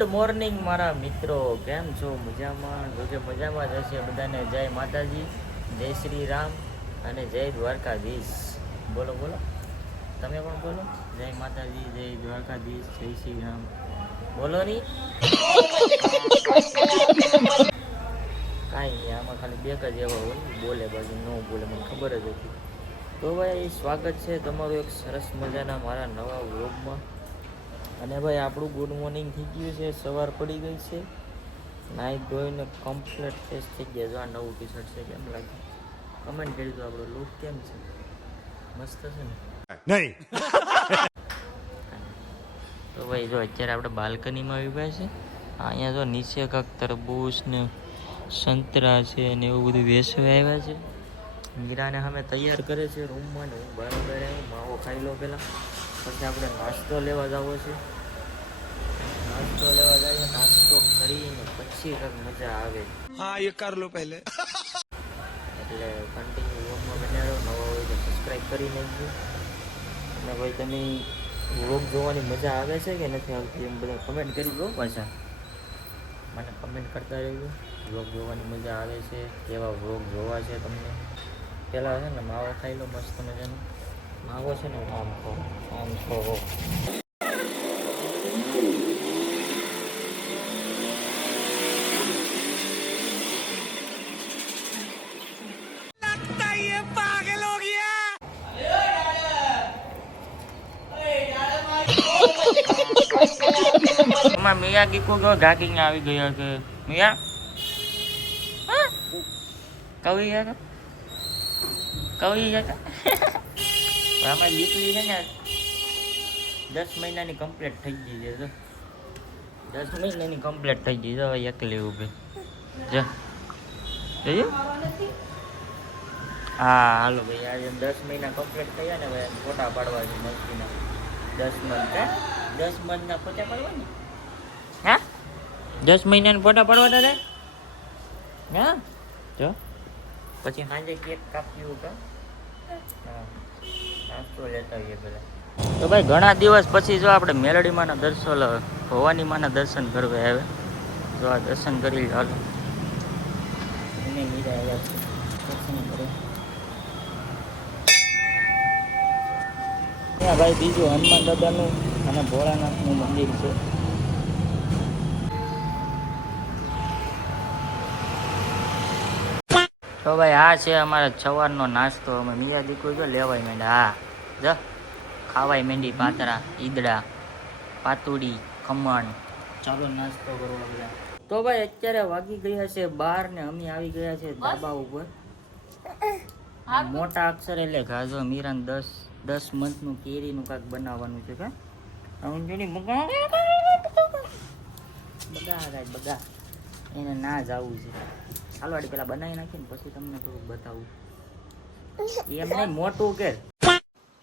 Good morning મારા મિત્રો, કેમ છો? મજામાં? જોકે મજામાં જ હશે. બધાને જય માતાજી, જય શ્રી રામ અને જય દ્વારકાધીશ. બોલો બોલો, તમે પણ બોલો. જય માતાજી, જય દ્વારકાધીશ, જય શ્રી રામ. બોલો ની કાંઈ નહીં, આમાં ખાલી બે જ એવા હોય બોલે, બાજુ ન બોલે, મને ખબર જ હતી. તો ભાઈ, સ્વાગત છે તમારું એક સરસ મજાના મારા નવા વ્લોગમાં. અને ભાઈ, આપણું ગુડ મોર્નિંગ થઈ ગયું છે, સવાર પડી ગઈ છે, નાહી ધોઈને કમ્પ્લીટ ફ્રેશ થઈ ગયા. જો આ નવું ટી શર્ટ છે, કેમ લાગે? કમેન્ટ કરી દો, આપણો લુક કેમ છે? મસ્ત છે ને? નહીં. તો ભાઈ જો અત્યારે આપણે બાલ્કનીમાં આવી ગયા છે. અહીંયા જો નીચે કાંક તરબૂચ ને સંતરા છે ને એવું બધું વેચવા આવ્યા છે. મીરાને અમે તૈયાર કરે છે રૂમમાં, ને હું બરાબર આવ્યો. માવો ખાઈ લો પહેલાં, પછી આપણે નાસ્તો લેવા જવો છે. નાસ્તો લેવા જઈએ, નાસ્તો કરીને પછી કંઈક મજા આવે. હા, એ કર લો પહેલે. એટલે કન્ટિન્યુ વ્લોગમાં બન્યા રહો. નવો હોય તો સબસ્ક્રાઈબ કરી નાખજો. અને ભાઈ, તમે વ્લોગ જોવાની મજા આવે છે કે નથી આવતી એમ બધા કમેન્ટ કરી દો. પાછા મને કમેન્ટ કરતા રહેજો. વ્લોગ જોવાની મજા આવે છે, કેવા વ્લોગ જોવા છે તમને. પહેલાં છે ને માવો ખાઈ લો મસ્ત મજાનો. માવો છે ને આમ ખો, આમ ખો. મિયા કીકુ ગયો ઘાકી આવી ગયા કે મિયા કવિ ગયા કવિ ગયા. અમારી દીકરી છે ને 10 મહિનાની કમ્પ્લીટ થઈ ગઈ છે. 10 મહિનાની કમ્પ્લીટ થઈ ગઈ છે. હવે એકલી ઊભી જો જોયું. હા હાલો ભાઈ, આજે 10 મહિના કમ્પ્લીટ થયા ને ભાઈ, ફોટા પાડવાની મસ્તીના. 10 મંથ 10 મંથના ફોટા પાડવાની. હા 10 મહિનાના ફોટા પાડવાના રે. હા જો પછી સાંજે કેક કાપ્યું કે નાસ્તો લેતા આવીએ બધા. તો ભાઈ, ઘણા દિવસ પછી જો આપણે મેલડી માના દર્શન, ભવાની માના દર્શન કરવા આવે. જો આ દર્શન કરી હાલો. એને મીરા આવ્યા છે દર્શન કરે. ત્યાં ભાઈ બીજું હનુમાન દાદાનું અને ભોળાનાથનું મંદિર છે. તો ભાઈ, આ છે અમારા સવારનો નાસ્તો. અમે મિયા દીકરી જો લેવાય માંડ્યા. હા જો ખાવાય માંડી પાતરા, ઈદડા, પાતુડી, ખમણ. ચાલો નાસ્તો કરવા બધા. તો ભાઈ, અત્યારે વાગી ગયા છે 12 ને અમે આવી ગયા છે ધાબા ઉપર. મોટા અક્ષર એટલે ગાજો મીરાન 10 મંથનું કેરીનું કાંઈક બનાવવાનું છે. કા બગા એને ના જ આવું છે. ચાલો આડી પેલા બનાવી નાખીને પછી તમને થોડુંક બતાવું. એમ નહીં મોટું કે.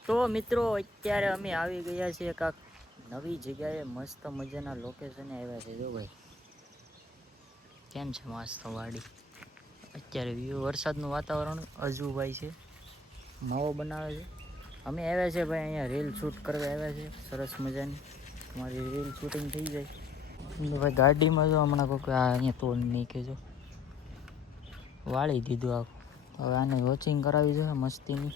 તો મિત્રો, અત્યારે અમે આવી ગયા છીએ કાંક નવી જગ્યાએ, મસ્ત મજાના લોકેશને આવ્યા છે. જો ભાઈ કેમ છે મસ્ત વાડી. અત્યારે વ્યૂ, વરસાદનું વાતાવરણ, અજુભાઈ છે માવો બનાવે છે. અમે આવ્યા છે ભાઈ અહીંયા રીલ શૂટ કરવા આવ્યા છે સરસ મજાની. અમારી રીલ શૂટિંગ થઈ જાય. ભાઈ ગાડીમાં જો હમણાં કોઈ આ અહીંયા તોડ નીકળે જો વાળી દીધું આખું. હવે આને વોચિંગ કરાવી છે મસ્તીની.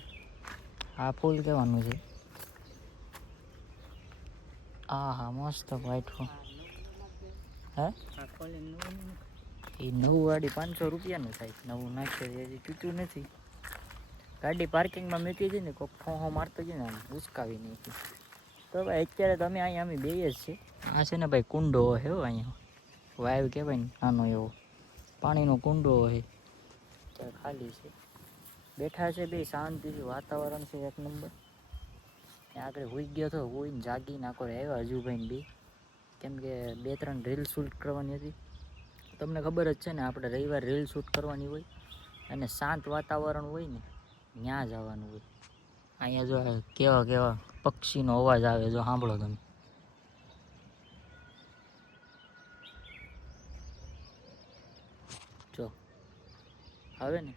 આ ફૂલ કહેવાનું છે. હા હા મસ્ત વ્હાઈટ ફોન. હે એ નવું ગાડી 500 રૂપિયાનું થાય. નવું નાખે હજી તૂટ્યું નથી. ગાડી પાર્કિંગમાં મૂકી હતી ને કોઈક ફોહો મારતો છે ને, આમ ઉચકાવી નાખી. તો ભાઈ અત્યારે તમે અહીંયા અમે બેએ જ છીએ. આ છે ને ભાઈ કુંડો હોય હો અહીંયા, વાયુ કહેવાય ને આનો એવો પાણીનો કુંડો હોય. અત્યારે ખાલી છે, બેઠા છે બે શાંતિથી. વાતાવરણ છે એક નંબર. ત્યાં આગળ હોઈ ગયો હતો, હોઈને જાગીને આખો આવ્યા હજુભાઈને બે. કેમ કે 2-3 રીલ શૂટ કરવાની હતી. તમને ખબર જ છે ને, આપણે રવિવાર રીલ શૂટ કરવાની હોય અને શાંત વાતાવરણ હોય ને ત્યાં જવાનું હોય. અહીંયા જો કેવા કેવા પક્ષીનો અવાજ આવે, જો સાંભળો તમે. જો આવે ને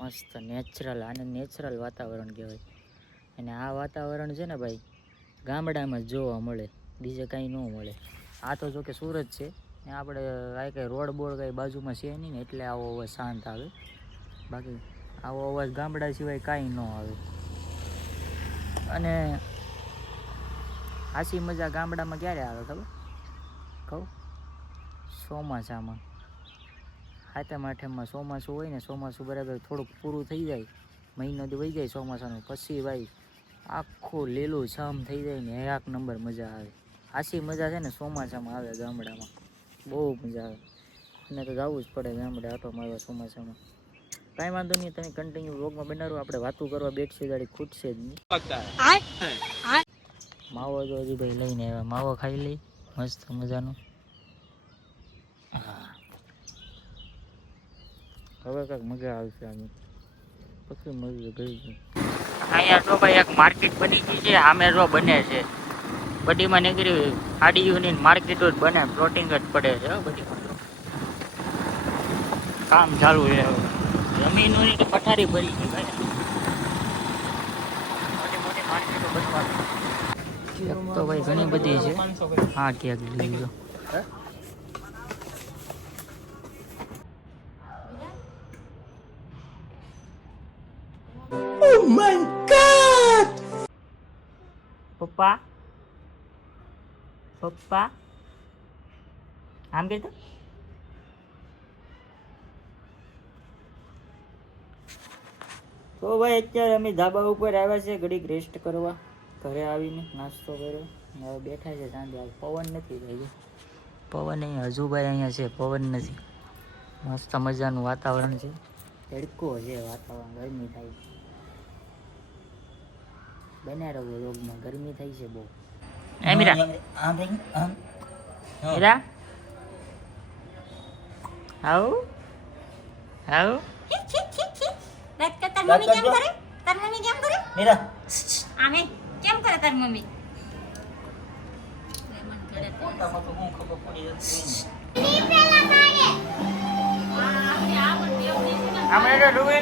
મસ્ત નેચરલ. આને નેચરલ વાતાવરણ કહેવાય. અને આ વાતાવરણ છે ને ભાઈ ગામડામાં જ જોવા મળે, બીજે કાંઈ ન મળે. આ તો જો કે સુરત છે ને આપણે આ કંઈ રોડ બોર્ડ કંઈ બાજુમાં છે નહીં ને એટલે આવો અવાજ શાંત આવે, બાકી આવો અવાજ ગામડા સિવાય કાંઈ ન આવે. અને હાસી મજા ગામડામાં ક્યારે આવે ખબર કહું? ચોમાસામાં. સાતમ આઠમમાં ચોમાસું હોય ને, ચોમાસું બરાબર થોડુંક પૂરું થઈ જાય, મહિનો દી વહી જાય ચોમાસાનું, પછી ભાઈ આખું લીલું છમ થઈ જાય ને એક નંબર મજા આવે. હાસી મજા છે ને ચોમાસામાં આવે ગામડામાં, બહુ મજા આવે. અને તો જવું જ પડે ગામડે આટો મારવા ચોમાસામાં. કાંઈ વાંધો નહીં, તમે કન્ટિન્યુ વ્લોગમાં બનાવો, આપણે વાતું કરવા બેઠશે ગાડી ખૂટશે જ નહીં. માવો જો હજી ભાઈ લઈને આવ્યા, માવો ખાઈ લઈ મસ્ત મજાનો. હા હવે કાંઈક મજા આવશે આની પછી મજા ગઈ ગઈ. અહીંયા જો ભાઈ એક માર્કેટ બની ગઈ છે, આમે જો બને છે બધીમાં નીકળી આડીયુની માર્કેટો જ બને, પ્લોટિંગ જ પડે છે બધીમાં. કામ ચાલુ છે જમીનોની તો પથારી ભરી છે ભાઈ, મોટી મોટી માર્કેટો બનવાની તો ભાઈ ઘણી બધી છે. હા ક્યાંક લઈ લો. Oh my God! પપ્પા પપ્પા આમ કે તો ભાઈ અત્યારે અમે ધાબા ઉપર આવ્યા છે ઘડીક રેસ્ટ કરવા. ઘરે આવીને નાસ્તો કર્યો, હવે બેઠા છે સાંજે. આજ પવન નથી ભાઈ, પવન અહીંયા હજુ ભાઈ અહીંયા છે, પવન નથી. મસ્ત મજાનું વાતાવરણ છે, તડકો છે વાતાવરણ, ગરમી થાય છે. બન્યા રહો રોગમાં, ગરમી થાય છે બહુ. એ મીરા મીરા આવું આવું તાર મમ્મી કેમ કરે? તાર મમ્મી કેમ કરે? મીરા આમે કેમ કરે તાર મમ્મી? મન કરે પોતામાં તો હું ખબર પડી જતી ની પેલા મારે આ આપણે આ પણ દેવ ને આપણે તો ડુબે